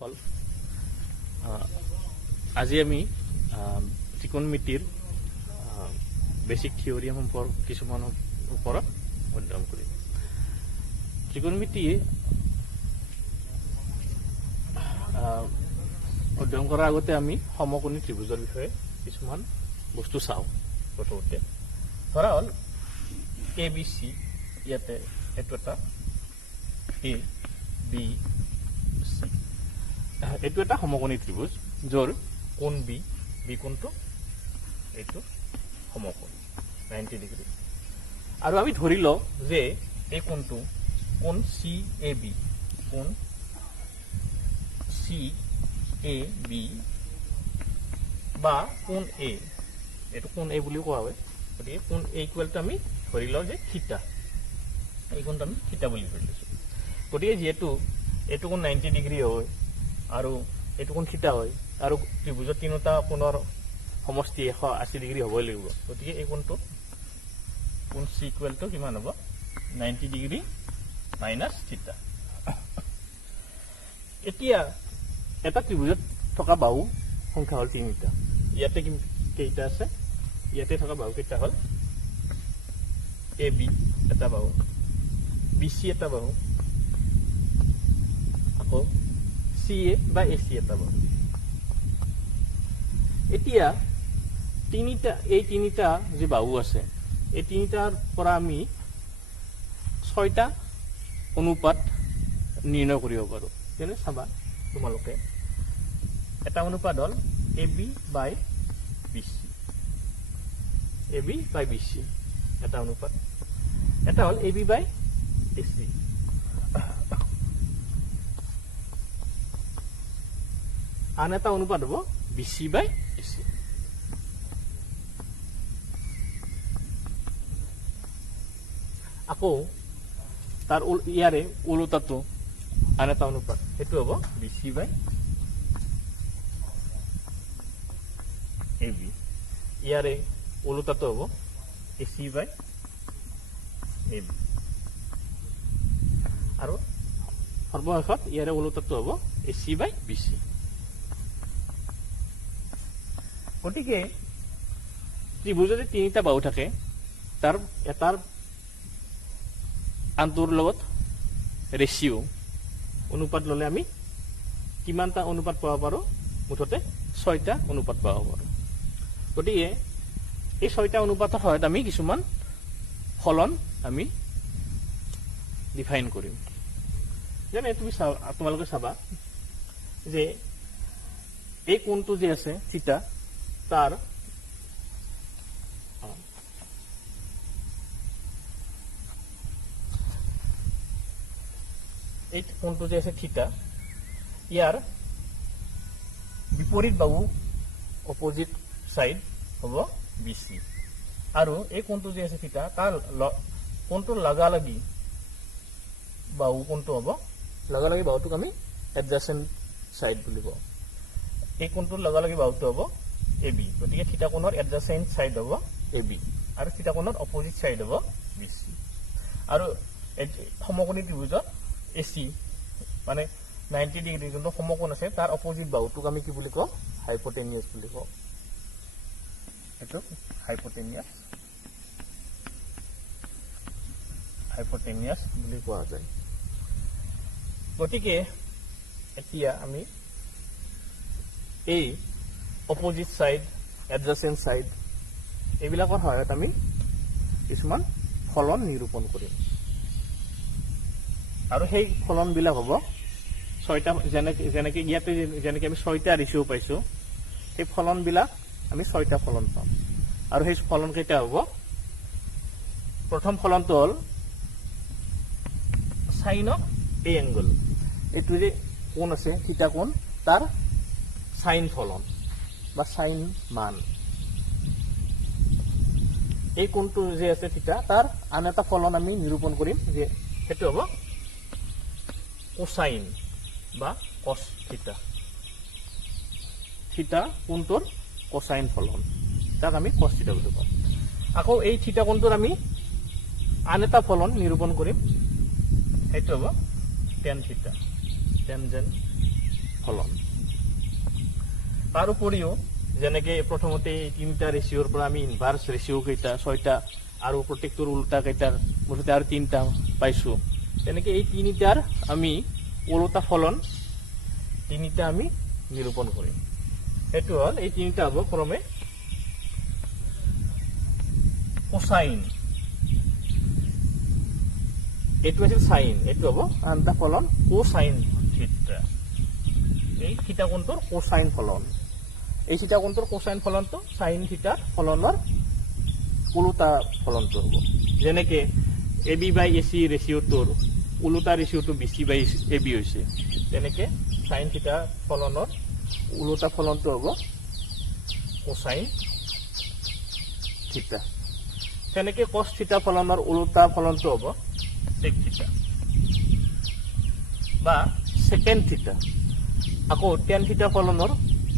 হল আজি আমি ত্ৰিকোণমিতিৰ basic theory সম্পৰ্ক কিছুমানৰ ওপৰত অধ্যয়ন কৰিম। ত্ৰিকোণমিতি অধ্যয়ন কৰাৰ আগতে আমি সমকোণী ত্ৰিভুজৰ বিষয়ে কিছুমান বস্তু চাওঁ। প্ৰথমতে ধৰা হ'ল এ বি চি, ইয়াতে এইটো এটা এ বি চি, এইটো এটা সমকোণী ত্ৰিভুজ য'ৰ কোণ বি, বি কোণটো এইটো সমকোণ 90 ডিগ্ৰী। আৰু আমি ধৰি লওঁ যে এই কোণটো কোণ চি এ বি, কোণ চি এ বি বা কোণ এ, এইটো কোণ এ বুলিও কোৱা হয়। গতিকে কোণ এ ইকুৱেলটো আমি ধৰি লওঁ যে থিটা, এই কোণটো আমি থিটা বুলি ধৰি লৈছোঁ। গতিকে যিহেতু এইটো কোণ 90 ডিগ্ৰী হয় আৰু এইটো কোণ থিটা হয় আৰু ত্ৰিভুজৰ তিনিটা কোণৰ সমষ্টি 180 ডিগ্ৰী হ'বই লাগিব। গতিকে এই কোণটো কোণ চি ইকুৱেলটো কিমান হ'ব? 90 ডিগ্ৰী মাইনাছ থিটা। এতিয়া এটা ত্ৰিভুজত থকা বাহু সংখ্যা হ'ল 3টা। ইয়াতে কেইটা আছে? ইয়াতে থকা বাহু কেইটা হ'ল এ বি এটা বাহু, বি চি এটা বাহু, আকৌ চি এ বা এ চি এটা বাহু। এতিয়া এই তিনিটা যে বাহু আছে, এই তিনিটাৰ পৰা আমি 6টা অনুপাত নিৰ্ণয় কৰিব পাৰোঁ। যেনে চাবা তোমালোকে, এটা অনুপাত হ'ল A B by B C, A B by B C এটা অনুপাত। এটা হ'ল A B by A C, আন এটা অনুপাত হ'ব B C by A C. আকৌ তাৰ ইয়াৰে ওলোটাটো আন এটা অনুপাত, সেইটো হ'ব B C by A B. ইয়াৰে ওলোটাটো হ'ব এ চি বাই এ বি। আৰু সৰ্বশেষত ইয়াৰে ওলোটাটো হ'ব এ চি বাই বি চি। গতিকে ত্ৰিভুজতে 3টা বাহু থাকে, তাৰ এটাৰ আনটোৰ লগত ৰেচিঅ' অনুপাত ল'লে আমি কিমানটা অনুপাত পাব পাৰোঁ? মুঠতে 6টা অনুপাত পাব পাৰোঁ। গতিকে এই 6টা অনুপাতৰ সহায়ত আমি কিছুমান ফলন আমি ডিফাইন কৰিম। যেনে তোমালোকে চাবা যে এই কোণটো যে আছে থিটা, তাৰ এই কোণটো যে আছে থিটা, ইয়াৰ বিপৰীত বাহু অপজিট সাইড হ'ব বি চি। আৰু এই কোণটো যে আছে থিটা, তাৰ কোণটোৰ লাগালাগি বাহু কোণটো হ'ব, লাগালাগি বাহুটোক আমি এডজাসেন্ট সাইড বুলি কওঁ। এই কোণটোৰ লাগালাগি বাহুটো হ'ব এ বি। গতিকে থিটা কোণৰ এডজাসেন্ট সাইড হ'ব এ বি আৰু থিটা কোণৰ অপজিট সাইড হ'ব বি চি। আৰু সমকোণী ত্ৰিভুজত এ চি মানে 90 ডিগ্ৰী যোনটো সমকোণ আছে, তাৰ অপজিট বাহুটোক আমি কি বুলি কওঁ? হাইপোটেনিয়াছ বুলি কওঁ। এইটো হাইপোটেনিয়াছ বুলি কোৱা যায়। গতিকে এতিয়া আমি এই অপজিট সাইড, এডজাসেন্ট সাইড, এইবিলাকৰ সহায়ত আমি কিছুমান ফলন নিৰূপণ কৰিম। আৰু সেই ফলনবিলাক হ'ব 6টা, যেনেকৈ ইয়াতে যেনেকৈ আমি 6টা ৰেচিঅ' পাইছোঁ, সেই ফলনবিলাক আমি 6টা ফলন পাম। আৰু সেই ফলন কেইটা হ'ব? প্ৰথম ফলনটো হ'ল সাইন অফ এ এংগল। এইটো যে কোণ আছে থিটা কোণ, তাৰ সাইন ফলন বা সাইন মান। এই কোণটো যে আছে থিটা, তাৰ আন এটা ফলন আমি নিৰূপণ কৰিম, যে সেইটো হ'ব কোসাইন বা কস থিটা। থিটা কোণটোৰ কোসাইন ফলন, তাক আমি কস থিটা বুলি কওঁ। আকৌ এই থিটা কোণটোৰ আমি আন এটা ফলন নিৰূপণ কৰিম, সেইটো হ'ব টেন থিটা, টেনজেন্ট ফলন তাৰ উপৰিও যেনেকৈ প্ৰথমতে তিনিটা ৰেচিঅ'ৰ পৰা আমি ইনভাৰ্ছ ৰেচিঅ' কেইটা 6টা আৰু প্ৰত্যেকটোৰ উল্টা কেইটাৰ মুঠতে আৰু 3টা পাইছোঁ তেনেকৈ এই তিনিটাৰ আমি ওলোটা ফলন তিনিটা আমি নিৰূপণ কৰিম সেইটো হ'ল এই তিনিটা হ'ব ক্ৰমে কোসাইন এইটো আছিল সাইন এইটো হ'ব আনটা ফলন কোসাইন থিটা এই থিটা কোণটোৰ কোসাইন ফলন এই থিটা কোণটোৰ কোসাইন ফলনটো সাইন থিটাৰ ফলনৰ ওলোটা ফলনটো হ'ব যেনেকৈ A B by A C ৰেচিঅ'টোৰ ওলোটা ৰেচিঅ'টো B C by A B হৈছে তেনেকৈ সাইন থিটা ফলনৰ ওলোটা ফলনটো হ'ব কোসাইন থিটা তেনেকৈ কস থিটা ফলনৰ ওলোটা ফলনটো হ'ব সেক থিটা বা সেকেন্ড থিটা আকৌ টেন থিটা ফলনৰ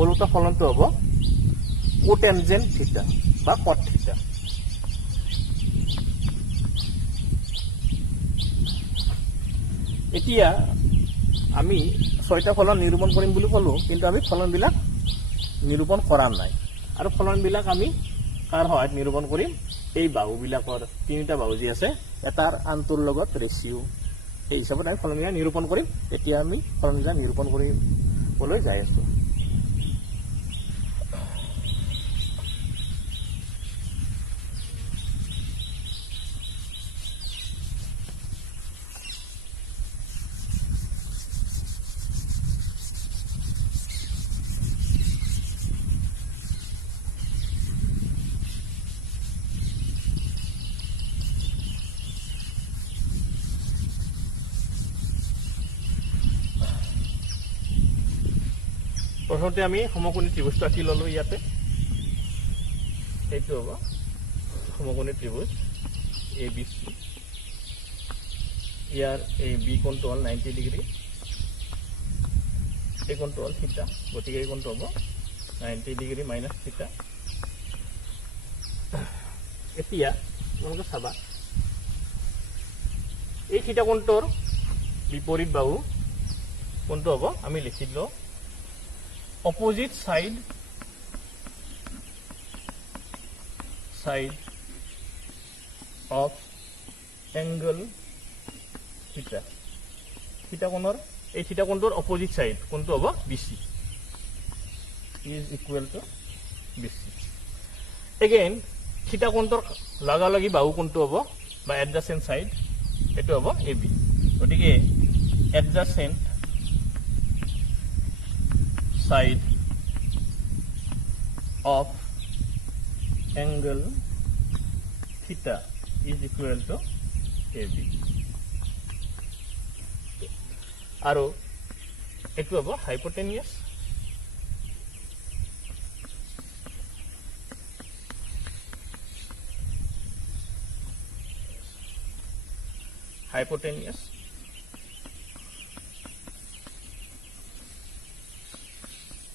ওলোটা ফলনটো হ'ব কোটেনজেন্ট থিটা বা কট থিটা এতিয়া আমি 6টা ফলন নিৰূপণ কৰিম বুলি ক'লো কিন্তু আমি ফলনবিলাক নিৰূপণ কৰা নাই আৰু ফলনবিলাক আমি কাৰ সহায়ত নিৰূপণ কৰিম এই বাহুবিলাকৰ তিনিটা বাহু যি আছে এটাৰ আনটোৰ লগত ৰেচিঅ' সেই হিচাপত আমি ফলনবিলাক নিৰূপণ কৰিম এতিয়া আমি ফলনবিলাক নিৰূপণ কৰিবলৈ যাই আছোঁ প্ৰথমতে আমি সমকোণী ত্ৰিভুজটো আঁকি ল'লোঁ ইয়াতে সেইটো হ'ব সমকোণী ত্ৰিভুজ এ বি চি ইয়াৰ এই বি কোণটো হ'ল 90 ডিগ্ৰী এই কোণটো হ'ল থিটা গতিকে এই কোণটো হ'ব 90 ডিগ্ৰী মাইনাছ থিটা এতিয়া তোমালোকে চাবা এই থিটা কোণটোৰ বিপৰীত বাহু কোণটো হ'ব আমি লিখি লওঁ opposite side of angle theta theta কোণৰ এই থিটা কোণটোৰ অপোজিট সাইড কোনটো হ'ব BC is equal to BC again থিটা কোণটোৰ লাগালাগি বাহু কোনটো হ'ব বা adjacent side এটো হ'ব AB গতিকে adjacent side of angle theta is equal to AB আৰু এটো হ'ব hypotenuse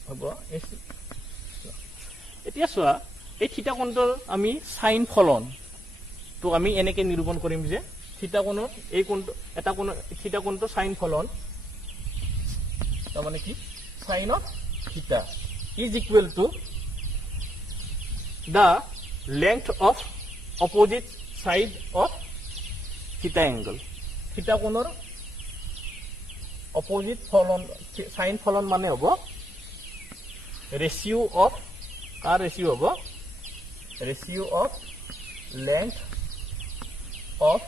হ'ব এতিয়া চোৱা এই থিটা কোণটোৰ আমি সাইন ফলন তো আমি এনেকৈ নিৰূপণ কৰিম যে থিটা কোণৰ এই কোণটো এটা কোণ থিটা কোণটো সাইন ফলন তাৰমানে কি সাইন অফ থিটা is equal to the length of opposite side of থিটা এংগল থিটা কোণৰ অপোজিট ফলন সাইন ফলন মানে হ'ব ৰেচিঅ' অফ কাৰ ৰেচিঅ' হ'ব ratio' of length of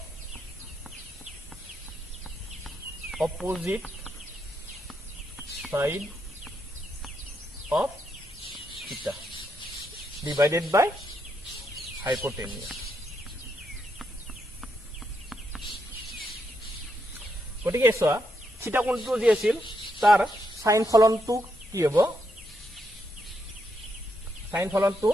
opposite side of থিটা ডিভাইডেড বাই হাইপোটেনিয়াস গতিকে চোৱা থিটা কোণটো যি আছিল তাৰ সাইন ফলনটো কি হ'ব সাইন ফলনটো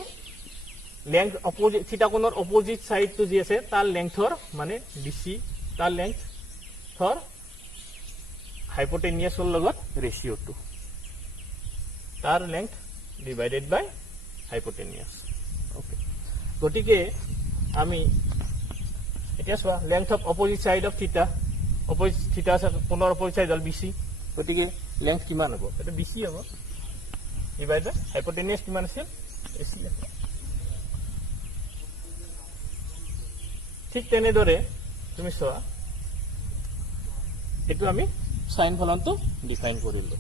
লেংথ অপোজিট থিটা কোণৰ অপোজিট সাইডটো যি আছে তাৰ লেংথৰ মানে বিসি তাৰ লেংথৰ হাইপোটেনিয়াসৰ লগত ৰেচিঅ'টো তাৰ লেংথ ডিভাইডেড বাই হাইপোটেনিয়াস ওকে গতিকে আমি এতিয়া চোৱা length of opposite side of থিটা অপোজিট থিটা আছে কোণৰ অপোজিট সাইড হ'ল বিসি গতিকে লেংথ কিমান হ'ব এটা BC হ'ব ডিভাইড বাই হাইপোটেনিয়াছ কিমান আছিল AC ঠিক তেনেদৰে তুমি চোৱা এটো আমি সাইন ফলনটো ডিফাইন কৰিলো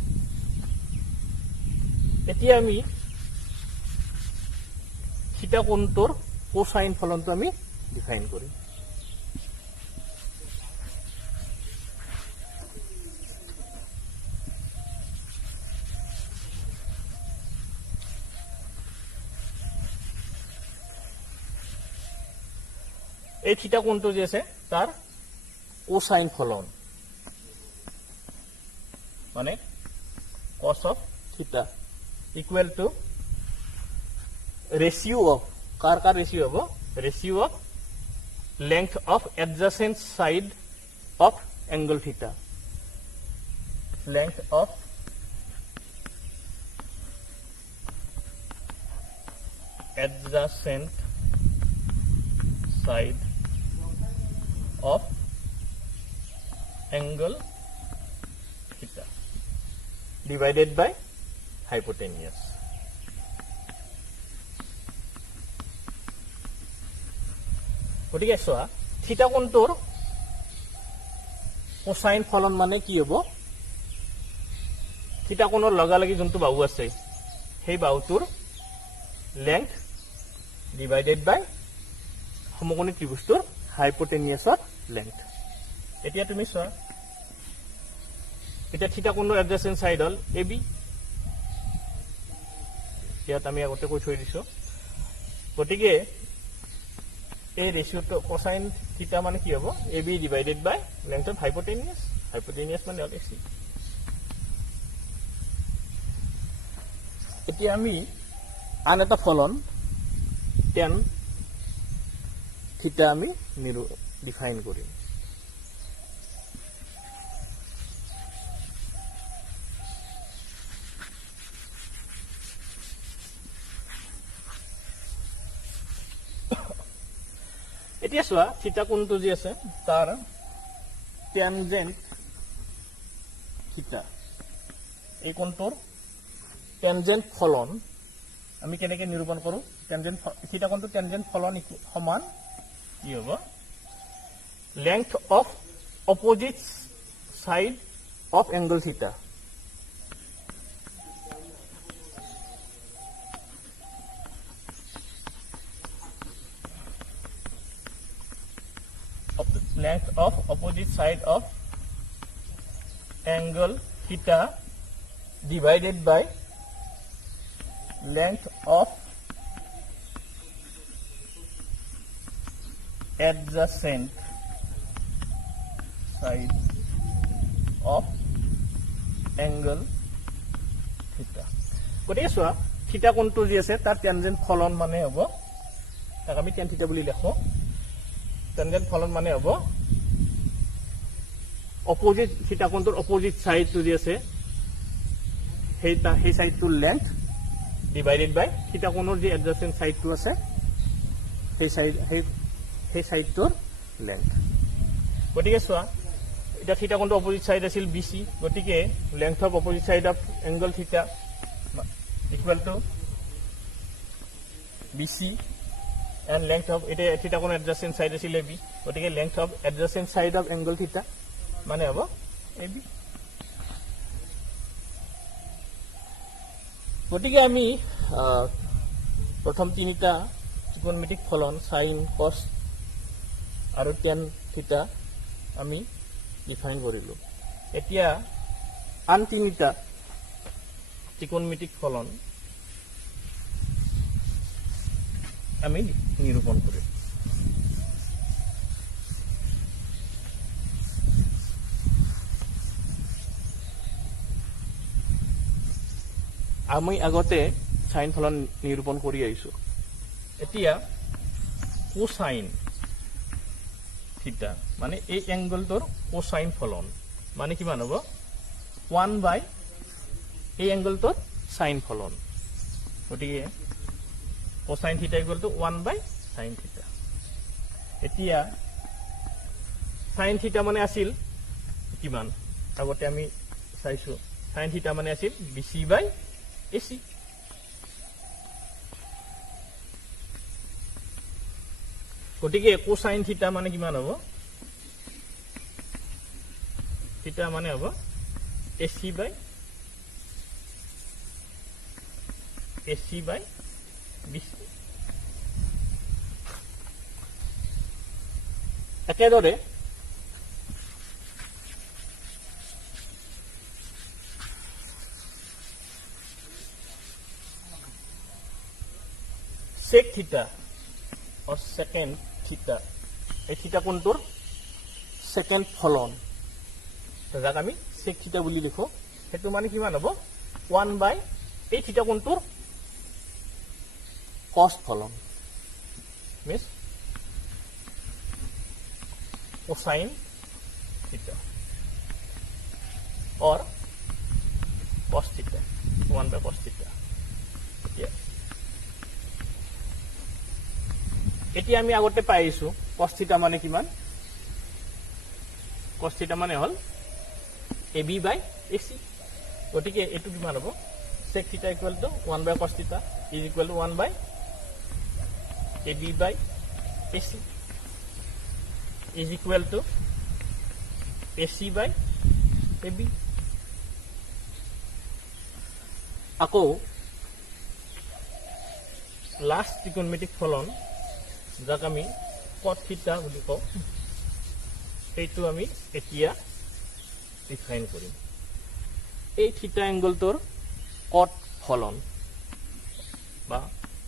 এতিয়া আমি থিটা কোণটোৰ কোসাইন ফলনটো আমি ডিফাইন কৰিম এই থিটা কোণটো যে আছে তাৰ কোসাইন ফলন মানে cos of theta equal to ratio of car ratio of ratio of length of adjacent side of angle theta length of adjacent side of angle theta divided by hypotenuse গতিকে চোৱা থিটা কোণটোৰ কোসাইন ফলন মানে কি হ'ব থিটা কোণৰ লগালগি যোনটো বাহু আছে সেই বাহুটোৰ লেংথ ডিভাইডেড বাই সমকোণী ত্ৰিভুজটোৰ হাইপোটেনিয়াছৰ লেংথ এতিয়া তুমি চোৱা এটা থিটা কোণৰ এডজাসেন্ট সাইড হল AB ইয়াত আমি আগতে কৈ থৈ দিছো গতিকে এই ৰেশিওটো কোসাইন থিটা মানে কি হ'ব AB divided by length of hypotenuse মানে হ'ল AC এতিয়া আমি আন এটা ফলন tan থিটা আমি ডিফাইন কৰিম এতিয়া চোৱা থিটা কোণটো যে আছে তাৰ টেনজেন্ট থিটা এই কোণটোৰ টেনজেন্ট ফলন আমি কেনেকৈ নিৰূপণ কৰো টেনজেন্ট থিটা কোণটো টেনজেন্ট ফলন সমান কি হ'ব length of opposite side of angle থিটা length of opposite side of angle theta divided by length of adjacent side of angle theta গতিকে চোৱা থিটা কোণটো যে আছে তাৰ টেনজেন্ট ফলন মানে হ'ব তাক আমি tan থিটা বুলি লিখো টেনজেন্ট ফলন মানে হ'ব অপোজিট থিটা কোণটোৰ অপোজিট সাইডটো যে আছে সেই সাইডটোৰ লেংথ ডিভাইডেড বাই থিটা কোণৰ যে এডজাসেন্ট সাইডটো আছে সেই সাইডটোৰ লেংথ গতিকে চোৱা এটা থিটা কোণটো অপোজিট সাইড আছিল BC গতিকে length of opposite side of angle theta equal to BC and length of it theta কোণ adjacent side আছিল AB গতিকে length of adjacent side of angle theta মানে হ'ব AB গতিকে আমি প্ৰথম তিনিটা ত্ৰিকোণমিতিক ফলন sin cos আৰু tan theta আমি ডিফাইন কৰিলো এতিয়া আন তিনিটা ত্ৰিকোণমিতিক ফলন আমি নিৰূপণ কৰিম আমি আগতে সাইন ফলন নিৰূপণ কৰি আহিছো এতিয়া কোসাইন থিটা মানে এই এংগলটোৰ কোসাইন ফলন মানে কিমান হ'ব 1 বাই এই এংগলটোৰ সাইন ফলন গতিকে কোসাইন থিটা equal two 1 by sine theta এতিয়া সাইন থিটা মানে আছিল কিমান আগতে আমি চাইছো sin থিটা মানে আছিল BC বাই AC গতিকে কোসাইন থিটা মানে কিমান হ'ব থিটা মানে হ'ব AC বাই BC একেদৰে sec theta or second theta এই থিটা কোনটোৰ সেকেন্ড ফলন যাক আমি sec theta বুলি লিখো হেতু মানে কিমান হ'ব 1 বাই এই থিটা কোনটোৰ cos ফলন miss cosine theta or cos theta 1 by cos theta এতিয়া আমি আগতে পাইছো cos theta মানে কিমান cos theta মানে হল AB by AC গতিকে এটু কিমান হ'ব sec theta equal to 1 by cos theta is equal to 1 by AB by AC is equal to AC by AB আকৌ লাস্ট ত্ৰিকোণমিতিক ফলন যাক আমি cot theta বুলি কওঁ এইটো আমি এতিয়া ডিফাইন কৰিম এই থিটা এংগলটোৰ cot ফলন বা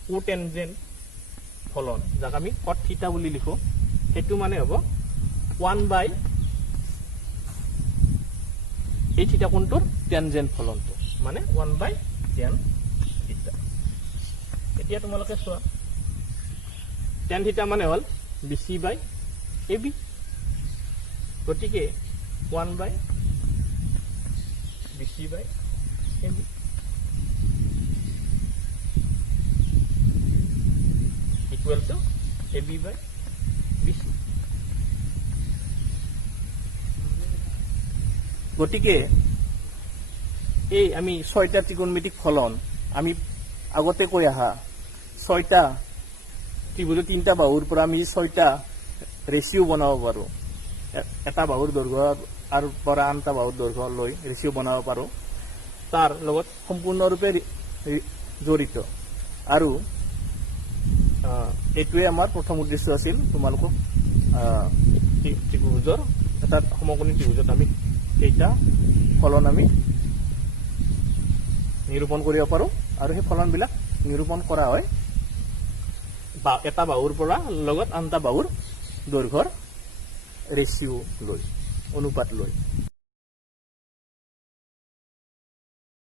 কোটেনজেন্ট ফলন যাক আমি cot theta বুলি লিখো হেতু মানে হ'ব 1 বাই এই থিটা কোণটোৰ টেনজেন্ট ফলনটো মানে 1 বাই tan theta এতিয়া তোমালোকে চোৱা tan theta মানে হল BC বাই AB গতিকে 1 বাই BC by AB equal to AB by BC গতিকে এই আমি 6টা ত্রিকোণমিতিক ফলন আমি আগতে কৈ আহা 6টা ত্রিভুজ 3টা বাহুৰ পৰা আমি 6টা ৰেশিও বনাব পাৰো এটা বাহুৰ দৈৰ্ঘ্য আৰু পৰা আনটা বাহুৰ দৈৰ্ঘ্য লৈ ৰেশিও বনাব পাৰো তাৰ লগত সম্পূৰ্ণৰূপে জড়িত আৰু এটোৱে আমাৰ প্ৰথম উদ্দেশ্য আছিল তোমালোকক ত্ৰিভুজৰ এটা সমকোণী ত্ৰিভুজত আমি এইটা ফলন আমি নিৰূপণ কৰিব পাৰো আৰু সেই ফলনবিলাক নিৰূপণ কৰা হয় বা এটা বাহুৰ পৰা লগত আনটা বাহুৰ দৈৰ্ঘ্যৰ ৰেশিও লৈ অনুপাত লৈ